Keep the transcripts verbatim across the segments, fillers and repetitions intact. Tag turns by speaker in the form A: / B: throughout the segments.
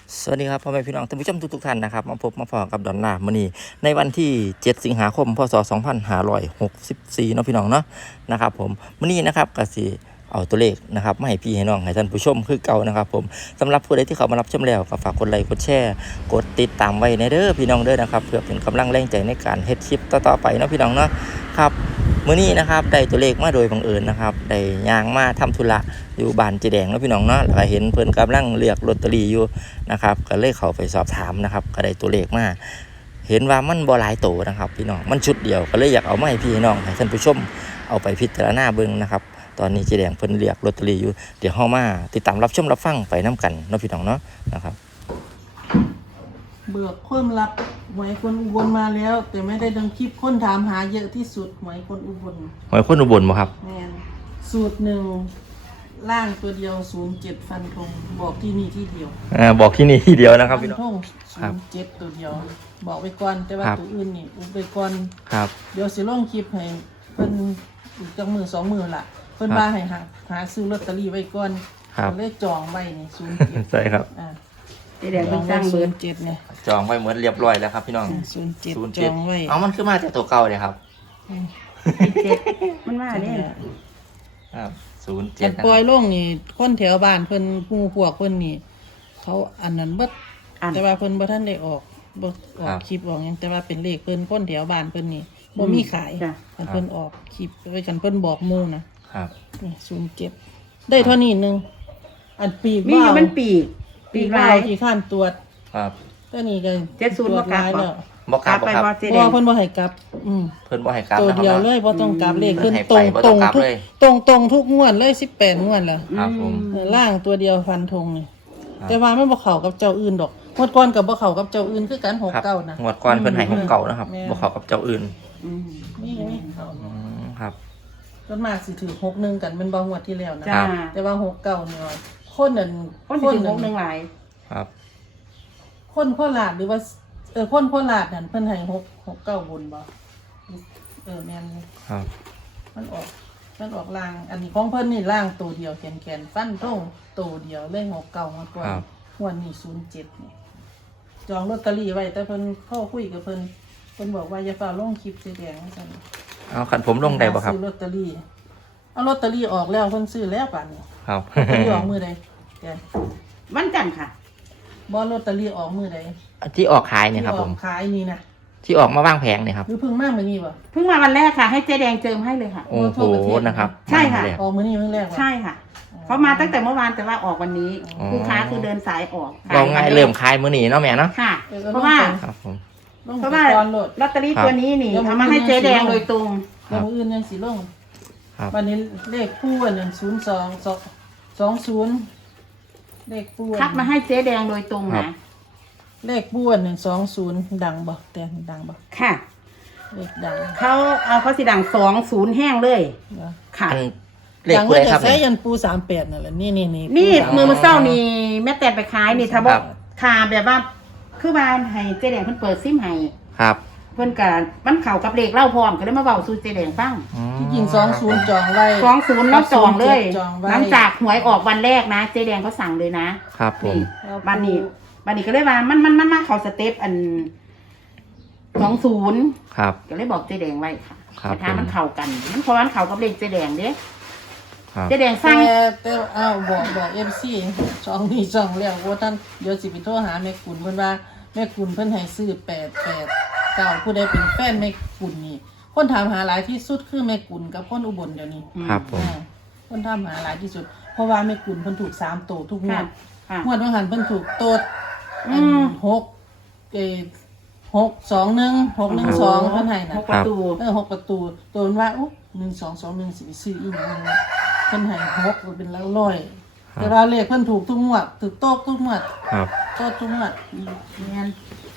A: สวัสดีครับพ่อแม่พี่น้องท่านผู้ชมทุกๆท่านนะครับมาพบมาพอกับดอนลาร์มื้อนี้ในวันที่เจ็ดสิงหาคมพศสองพันห้าร้อยหกสิบสี่เนาะพี่น้องเนาะนะครับผมมื้อนี้นะครับก็สิเอาตัวเลขนะครับมาให้พี่ให้น้องให้ท่านผู้ชมคือเก่านะครับผมสำหรับผู้ใดที่เข้ามารับชมแล้วก็ฝากกดไลค์กดแชร์กดติดตามไว้ในเด้อพี่น้องเด้อนะครับเพื่อเป็นกำลังแรงใจในการเฮ็ดคลิปต่อๆไปเนาะพี่น้องเนาะครับมื้อนี้นะครับได้ตัวเลขมาโดยบังเอิญนะครับได้ย่างมาทำธุระอยู่บ้านเจแดงแล้วพี่น้องเนาะแล้วก็เห็นเพิ่นกำลังเลือกลอตเตอรี่อยู่นะครับก็เลยเข้าไปสอบถามนะครับก็ได้ตัวเลขมาเห็นว่ามันบ่หลายโตนะครับพี่น้องมันชุดเดียวก็เลยอยากเอามาให้พี่น้องให้ท่านผู้ชมเอาไปพิจารณาเบิ่งนะครับตอนนี้เจแดงเพิ่นเลือกลอตเตอรี่อยู่เดี๋ยวเฮามาติดตามรับชมรับฟังไปนํกันเนาะพี่น้องเนาะนะครับ
B: เบิกความลับหวยคนอุบลมาแล้วแต่ไม่ได้ดังคลิปคนถามหาเยอะที่สุดหวยคนอุบล
A: หวยคนอุบลบ่ครับ
B: แม่นสูตรหนึ่งล่างตัวเดียวศูนย์เจ็ดฟันธงบอกที่นี่ที่เดียว
A: อ่าบอกที่นี่ที่เดียวนะครับพี่น้อง
B: ฟันธงศูนย์เจ็ดตัวเดียวบอกไปก่อนแต่ว่าตัวอื่นนี่อุบไปก่อน
A: ครับ
B: เดี๋ยวสิลงคลิปให้เพิ่นอีกจังมือสองมือละเพิ่นว่าให้หาหาซื้อลอตเตอรี่ไว้ก่อนเลขจองไว้นี่ศูนย์เจ็ด
A: ใช่ครับ
B: อ่า
C: เดี๋ยวเพิ่งสร้างเบอร์
B: เจ็ดไง
A: จองไว้เหมือนเรียบร้อยแล้วครับพี่น้อง
B: ศูนย์เจ็ดจองไว้
A: เอามันขึ้นมาจากตัวเก่าเลยครับ
C: เจ็ดมันว่าเนี่ย
A: ครับศูนย์เจ็ด
B: ปล่อยลงนี่คนแถวบ้านเพิ่นผู้พวกเพิ่นนี่เขาอันนั้นเบิดแต่ว่าเพิ่นบ่ทันได้ออกบ่ออกคลิปออกหยังแต่ว่าเป็นเลขเพิ่นคนแถวบ้านเพิ่นนี่บ่มีขายเพิ่นออกคลิปไว้กันเพิ่นบอกหมู่นะครับนี่ศูนย์เจ็ดได้เท่านี้นึงอันปีก
C: มีอยู่มันปีก
B: ปีกลายที่ข้านตรวจ
A: ครับ
B: ตัวนี้ก็
C: เจ็ดศูนย์บ่กลับ
A: บ่บ่กลับบ่ครับ
B: บ่เพิ่นบ่ให้กลับอืม
A: เพิ่นบ่ให้กลับ
B: ตัวเดียวเลยบ่ต้องกลับเลขเพิ่นตรงตรงทุกตรงตรงทุกงวดเลยสิบแปดงวดแล้ว
A: ครับผม
B: ล่างตัวเดียวฟันธงนี่แต่ว่ามันบ่เข้ากับเจ้าอื่นดอกงวดก่อนก็บ่เข้ากับเจ้าอื่นคือกันหกเก้านะ
A: งวดก่อนเพิ่นให้หกเก้านะครับบ่เข้ากับเจ้าอื่น
B: อืมมีมีเข้า
A: อืมครับ
B: ส่วนมากสิถือหกหนึ่งกันมันบ่งวดที่แล้วนะแต่ว่าหกเก้านี่คนนั้น
C: คนที่หกหนึ่งหลาย
A: ครับ
B: คนโคราชหรือว่าเออคนโคราชนั่นเพิ่นให้หก หกเก้าบนบ่เออแม่น
A: ครับ
B: มันออกมันออกล่างอันนี้ของเพิ่นนี่ล่างตัวเดียวแขนๆฟันตรงตัวเดียวเลยหกเก้ามาก่อนงวดนี้ศูนย์เจ็ดนี่จองลอตเตอรี่ไว้แต่เพิ่นเข้าคุยกับเพิ่นเพิ่นบอกว่าอย่าฝ่าลงคลิปสีแดงซั่น
A: เอาคันผมลงได้บ่ครับ
B: ซื้อลอตเตอรี่เอาลอตเตอรี่ออกแล้วเพิ่นซื้อแล้วป่านนี้
A: ครับ
B: ลอตเตอรี่ออกมื้อใดแก
C: วันจันทร์ค่ะ
B: บ่ลอตเตอรี่ออกมื้อใด
A: ที่ออกขายเนี่ยครับผม
B: ขายนี่นะ
A: ที่ออกมาวางแผงเนี่ยครับ
B: หรือเพิ่งมามื้อนี้บ่
C: เพิ่งมาวันแรกค่ะให้เจ๊แดงเจิมให้เลยค่ะ
A: โอ้โหนะครับ
C: ใช่ค่ะ
B: ออกมื้อนี้มื้อแรก
C: ใช่ค่ะเขามาตั้งแต่เมื่อวานแต่ว่าออกวันนี้ลูกค้าคือเดินสายออก
A: ก็ง่ายเริ่มขายมื้อนี้เนาะแม่เนาะ
C: ค่ะเพราะว่า
A: ครับผม
C: เพราะว่าลอตเตอรี่ตัวนี้นี่เอามาให้เจ๊แดงโดยตรง
B: แล้วมื้ออื่นยังสิลงวันนี้เลขคู่อันนั้นศูนย์สอง สองศูนย์เลขคู่
C: ทักมาให้เจ๊แดงโดยตรงนะ
B: เลขบ้วนหนึ่งสองศูนย์ดังบ่แต่ดังบ่
C: ค่ะ
B: เลขดัง
C: เขาเอาเขาสิดังสองศูนย์แห้งเลยค่ะ
A: เลขผู้ใดครับ
B: ใช้ยันปูสามแปดนั่นแหละนี่นี่นี่
C: นี่มือมือเศร้านี่แม่แต่ไปขายนี่ถ้าบอกทาแบบว่าคือบ้านให้เจ๊แดงเพิ่นเปิดซิมให้
A: ครับ
C: เพิ่นก็มันเข้ากับเลขเล่าพร้อมก็เลยมาเว้าสู่เจ๊แดงฟัง
B: ที่จริงสองศูนย์จองไว้
C: สองศูนย์แล้วจองเลยหลังจากหวยออกวันแรกนะเจ๊แดงเขาสั่งเลยนะครับ
A: ผม
C: บ้านนี้บ้านนี้ก็เลยว่ามันมันมันมาเข้าสเต็ปอันสองศูนย์
A: ครับ
C: ก็เลยบอกเจ๊แดงไว้ค่ะแต่ถ้ามันเข้ากันมันเพราะมันเข้ากับเลขเจ๊แดงเด้เจ๊แดงสร้าง
B: แต่อ้าวบอกบอก เอ็ม ซี ช่องนี้ช่องแล้วว่าท่านเดี๋ยวสิไปโทรหาแม่กุลเพิ่นว่าแม่กุลเพิ่นให้ซื้อแปด แปด เก้าผู้ใดเป็นแฟนแม่กุลนี่คนถามหาหลายที่สุดคือแม่กุลกับคนอุบลเดี๋ยวนี้
A: ครับผม
B: คนถามหาหลายที่สุดเพราะว่าแม่กุลเพิ่นถูกสามโตทุกงวดงวดว่าหันเพิ่นถูกโตดอันหกเอ่อหก สอง หนึ่ง หก หนึ่ง สองเพิ่นให้น่ะ
C: หกประตู
B: เออหกประตูโตนว่าอุ๊หนึ่ง สอง สอง หนึ่งสิไปซื้ออีกนึงเพิ่นให้หกเป็นละร้อยแต่ว่าเลขเพิ่นถูกทุกงวดถูกโต๊ะทุกงวด
A: ครับ
B: โต๊ะทุกงวดแม่น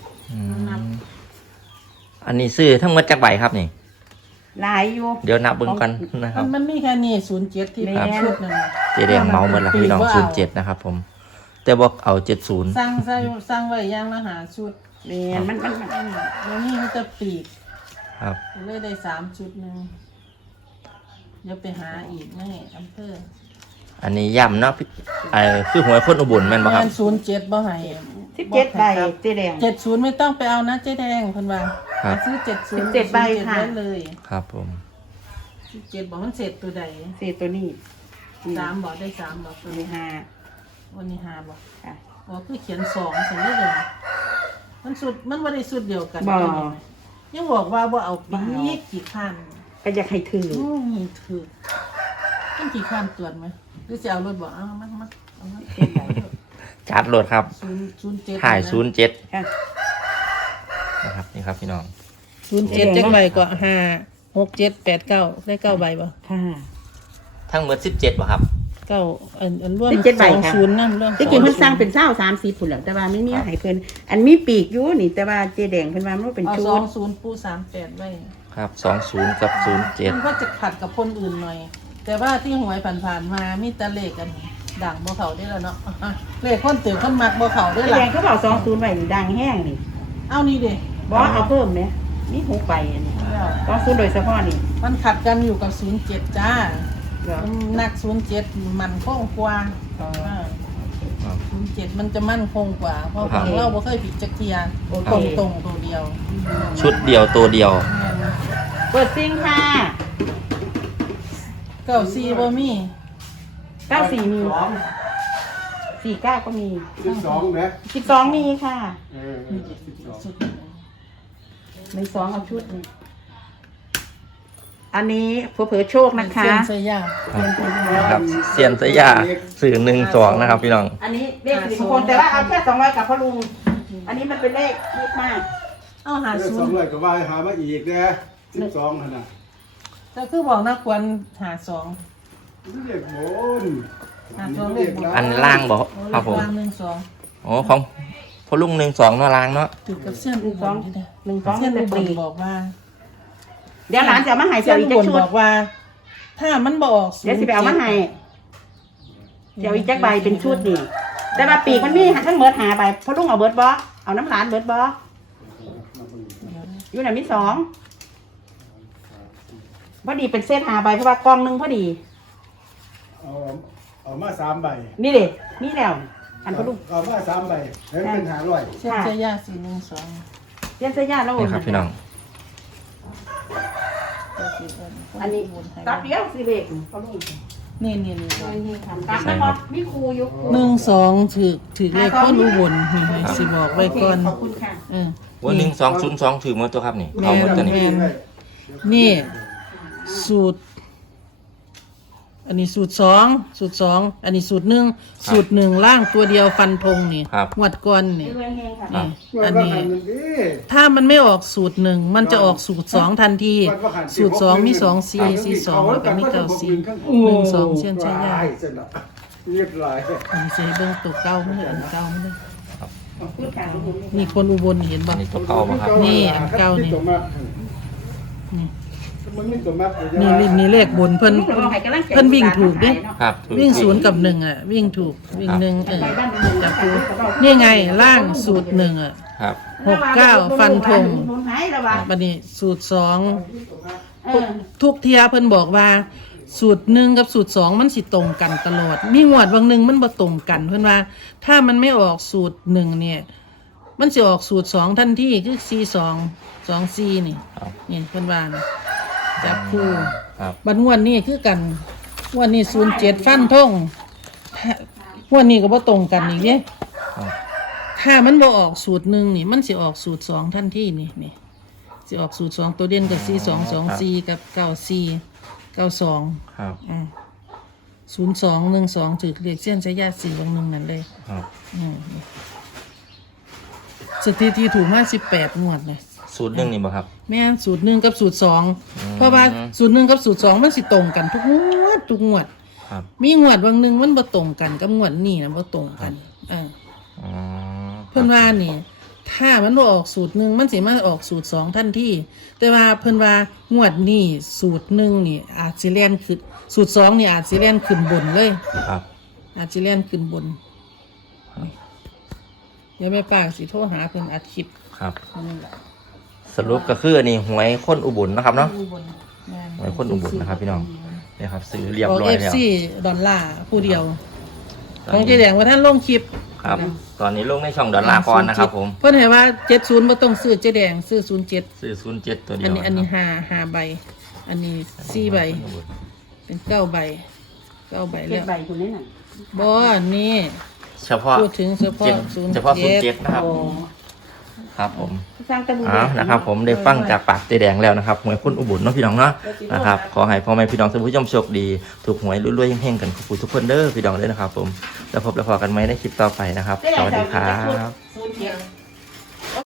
A: อันนี้ซื้อทั้งหมดจักใบครับนี่
C: หลายอยู่
A: เดี๋ยวนับเบิ่งกันนะครับ
B: มันมีแค่นี้ศูนย์เจ็ดที่ชุดนึง
A: เจ๊แดงเมาหมดแล้วพี่น้องศูนย์เจ็ดนะครับผมแต่บอกเอาเจ็ดศูนย์
B: สร้างใส่สร้างไว้อย่างละหาชุด
C: แม่นมันมันมัน
B: แล้วนี่มันจะปีก
A: ครับ
B: เลยได้สามชุดนึงเดี๋ยวไปหาอีกในอำเภอ
A: อันนี้ย่ำเนาะไอ้คือหวยคนอุบลแม่นบ่ครับ
B: ศูนย์เจ็ดบ่ให้
C: สิบเจ็ดใบเจ๊แดง
B: เจ็ดศูนย์ไม่ต้องไปเอานะเจ๊แดงเพิ่นว่า
A: ครับ
B: ซื้อเจ็ดศูนย์
C: สิบเจ็ดใบค่ะ
B: ไว้เลย
A: ครับผม
B: สิบเจ็ดบอกมันเสร็จตัวใด
C: เศษตัวนี้
B: สามบอกได้สามบอก
C: ตัวนี้ห้า
B: วันนี้ห้าบอก
C: ค่ะ
B: บอกคือเขียนสองใส่เลยเลยมันสุดมันว่าได้สุดเดียวกัน
C: บ่
B: ยังบอกว่าว่าเอาปีกกี่ขั้น
C: ก็อยากให้ถือ
B: อืมถือต้องกี่ขั้นตรวจไหมหรือจะเอารถบอกเอามามาเอามา
C: เจ็ดใบ
A: จัดโหลดครับ
B: ศูนย์ศูนย์เจ็ด
A: ถ่ายศูนย์เจ็ด
C: ค่ะ
A: นะครับนี่ครับพี่น้อง
B: ศูนย์เจ็ดเจ็ดใบก็ห้าหกเจ็ดแปดเก้าได้เก้าใบบ่
C: ค่ะ
A: ทั้งหมดสิบเจ็ดป่ะครับ
B: เก้าอันอันร่วม
C: สิบเจ็ดใบ
B: สอง
C: ค่ะ
B: ศูนย์นั่นร่วม
C: ที่จริงเพิ่นสร้างเป็นเศร้าสามสี่ผุนแหล้วแต่ว่าไม่มีให้เพิ่นอันมีปีกอยู่นี่แต่ว่าเจ๊แดงเพิ่นว่ามันเป็น
B: เอา
C: ชุ
B: สอ
C: ด
B: งศูนย์ปูสามแปดไว้
A: ครับสองศูนย์กับศูนย์เจ็ด
B: มันก็จะขัดกับคนอื่นหน่อย แต่ว่าที่หวยผ่านๆมามีแต่เลขกันดังบ่เขาได้แล้วเนาะ เลขคนตื่นคนมักบ่เขาได้
C: เจ๊
B: ละ
C: แดงเขาบอกสองศูนย์ไว้นี่ดังแห้งนี่
B: เอานี่เด้
C: บ่เอาเพิ่มเนี่ยมีหกใบอันนี้สองศูนย์โดยเฉพาะนี่
B: มันขัดกันอยู่กับศูนย์เจ็ดจ้า
C: เหรอ
B: นักศูนย์เจ็ดมันคงกว่าศูนย์เจ็ดมันจะมั่นคงกว่า เพราะของเราบ่เคยผิดจักเทียตรงตรงๆตัวเดียว
A: ชุดเดียวตัวเดียว
C: เปิดซิงค่ะ
B: เก้าสี่บ่มี
C: เก้าสี่มีสี่เก้าก็มี
D: สิบสองนะ
C: สิบสองมีค่ะ
D: เออสิบสอง
B: สุด
C: ในสองเอาชุดนี่อันนี้เผื่อๆโชคนะคะ
B: เส้นเสยยา
A: ครับเซียนสยาสื่อหนึ่งสองนะครับพี่น้อง
C: อันนี้เลขสิริมงคลแต่ว่าเอาแค่สองร้อยกับพ่อลุง อันนี้มันเป็นเลขยี่มาก
B: เอาหา
D: เออ
B: ศู
D: สอน ง
B: ย์
D: ร้อยก็ว่าหามาอีกนะสิบสองขนาด
B: แต่คือบอกนักควรหาสอง
D: เรียกโบน
B: หาสองเลขบน
A: อันล่างบอกครับผม
B: วางหนึ่งสอง
A: โอ้ของพอลุงหนึ่งสองเนาะล่างเนาะ
B: ถือกับเส้นอุบลที่ได้
C: หนึ่งสอง
B: เส้น
C: เป็
B: อุ
C: น
B: บ
C: ป
B: ล
C: ลี
B: บอกว่า
C: เดี๋ยวหลานจะเอามาใหายเสี
B: เส้
C: ย
B: น
C: อีก
B: อุ
C: จะ
B: บล
C: ชุ
B: บ
C: ด
B: อกว่า ถ้ามันบออก
C: เดี๋ยวสิไปเอามาให้เดี๋ยวอีกจักใบเป็นชุดนี่แต่ว่าปีกมันมีทั้งเบิร์ดหาใบพ่อลุงเอาเบิร์ดบอเอาน้ำหลานเบิร์ดบออยู่ไหนมีสองพอดีเป็นเส้นหาใบเพราะว่ากองหนึงพอดี
D: เอาเอามาสามใบ
C: นี่เด็นี่แล้วอันพ่อลุง
D: เอามาสามใบแล้วเป็นหาร้อย
B: เส้นเสียยาสี่หนึ่งสอง
C: เรียนเสียยาแล้ว
A: นี่ครับพี่น้อง
C: อันนี้ตับเดียวสิเด็กพ่อลุง
B: นี่นี่นี่
C: ตับนะครับมีครูอยู่ครู
B: หนึ่งสองถือถือเลขคนอุบลนี่สิบอกไว้ก่อน
C: ขอบคุณค่ะ
B: เออ
A: วันหนึ่งสองศูนย์สองถือหมดตัวครับนี่
B: แม่
A: เอาหมดตัวนี้
B: แม่ นี่ สูตร อันนี้สูตรสองสูตรสองอันนี้สูตรหนึ่งสูตรหนึ่งล่างตัวเดียวฟันธงนี่
A: ครับ
B: งวดก่อนนี่
C: เรื่องเฮงค่ะ
B: นี่
D: วั
B: อั
D: น
B: น
D: ว่า
B: นี้
D: หันมันดี
B: ถ้ามันไม่ออกสูตรหนึ่งมันจะออกสูตรสองทันที
D: วันว่าหัน
B: สูตรสองมีสองสี่สี่สองแล้วก็มีเก้าสี่หนึ่งสองเช่นใช่ยาก
D: เส้นละเรียบร้อย
B: อันนี้ใช้เบิ้งตัวเก้าไม่ได้อันเก้าไม่ได้
C: ขอบคุณค่ะ
B: นี่คนอุบลเห็นบ่
A: อันนี้ตัวเก่าป่ะครับ
B: นี่อันเก่านี่
D: ตัวมาก
B: นี่
D: มันมีตัวมาก
B: นี่นี่นี่เลขบนเพิ่นเพิ่นวิ่งถูกดิ
A: ครับถูก
B: วิ่งศูนย์กับหนึ่งอ่ะ วิ่งถูกวิ่งหนึ่งเออจับคูนี่ไงล่างสูตรหนึ่งอ่ะ
A: ครับ
B: หกเก้าฟันธง
C: หายแล้วว่ะ
B: บัดนี้สูตรสอง
C: เออ
B: ทุกเทียเพิ่นบอกว่า สูตรหนึ่งกับสูตรสองมันสิตรงกันตลอดมีงวดบางหนึ่งมันบ่ตรงกันเพิ่นว่า ถ้ามันไม่ออกสูตรหนึ่งเนี่ย มันสิออกสูตรสองทันทีคือสี่สองสองสี่นี่
A: ครับ
B: นี่เพิ่นว่านะจับคู่
A: ครับ
B: บัดงวดนี้คือกันงวดนี้ศูนย์เจ็ดฟันธงถ้างวดนี้ก็บ่ตรงกันอีกเด้
A: ครับ
B: ถ้ามันบ่ออกสูตรหนึ่งนี่มันสิออกสูตรสองทันทีนี่นี่สิออกสูตรสองตัวเด่นกับสี่สองสองสี่กับเก้าสี่เก้าสอง
A: ครับ
B: อืมศูนย์สองหนึ่งสองถือเรียกเส้นใช้ยาสี่บางหนึ่งนั่นเลย
A: ครับ
B: อืมนี่สถิติถูกมาสิบแปดงวดเลย
A: สูตรหนึ่งนี่บ่ครับ
B: แม่นสูตรหนึ่งกับสูตรสอง
A: อืม
B: เพราะว่าสูตรหนึ่งกับสูตรสองมันสิตรงกันทุกงวดทุกงวด
A: ครับ
B: มีงวดบางหนึ่งมันบ่ตรงกันกับงวดนี่นะบ่ตรงกันเออ
A: อ๋อ
B: เพิ่นว่านี่ ถ้ามันบ่ออกสูตรหนึ่งมันสิมาออกสูตรสองทันทีแต่ว่าเพิ่นว่างวดนี้สูตรหนึ่งนี่ อาจสิแล่นขึ้นสูตรสองนี่อาจสิแล่นขึ้นบนเลย
A: ครับ
B: อาจสิแล่นขึ้นบนเดี๋ยวแม่ป้าสิโทรหาเพิ่นอัดคลิป
A: ครับ
B: นี่แหละ
A: สรุปก็คืออันนี้หวยคนอุบลนะครับเนาะ
B: อุบลแม่น
A: หวยคนอุบลนะครับพี่น้องนี่ครับซื้อเรียบ
B: ของ
A: ร้อย
B: เอฟ
A: แล้ว
B: ซีดอลลาร์ผู้เดียว ของเจ๊แดงว่าท่านลงคลิป
A: ครับ ตอนนี้ลงในช่องดอลลาร์ก่อนนะครับผม
B: เพิ่นให้ว่าเจ็ดศูนย์บ่ต้องซื้อเจ๊แดงซื้อศูนย์เจ็ด
A: ซื้อศูนย์เจ็ดตัวเดี
B: อั
A: ย
B: น
A: ว
B: นี้อันนี้ห้าห้าใบ อันนี้สี่ใบ เป็นเก้าใบเก้าใบ
C: เก็
B: แล้
C: บ
B: ว
C: ใบคุณนี่น่ะ
B: บ่นี่
A: เฉพาะ
B: พูดถึงเฉพาะ
A: เจ็ด
B: ศูนย์
A: เฉพาะศูนย์
B: เจ็
A: เจ็
B: ด
A: ดนะครับ
C: โอ้
A: ครับผม
C: สร้างตะบู
A: อ๋อนะครับผมได้ฟังจากปากเจ๊แดงแล้วนะครับหวยคุณอุบุญเนาะพี่น้องเนาะนะครับขอให้พ่อแม่พี่น้องท่านผู้ชมโชคดีถูกหวยรวยๆเฮงๆกันทุกคนเด้อพี่น้องเด้อนะครับผมแล้วพบแล้วพอกันไหมในคลิปต่อไปนะครับ สวัสดีครับ
C: ศูนย์เจ็ด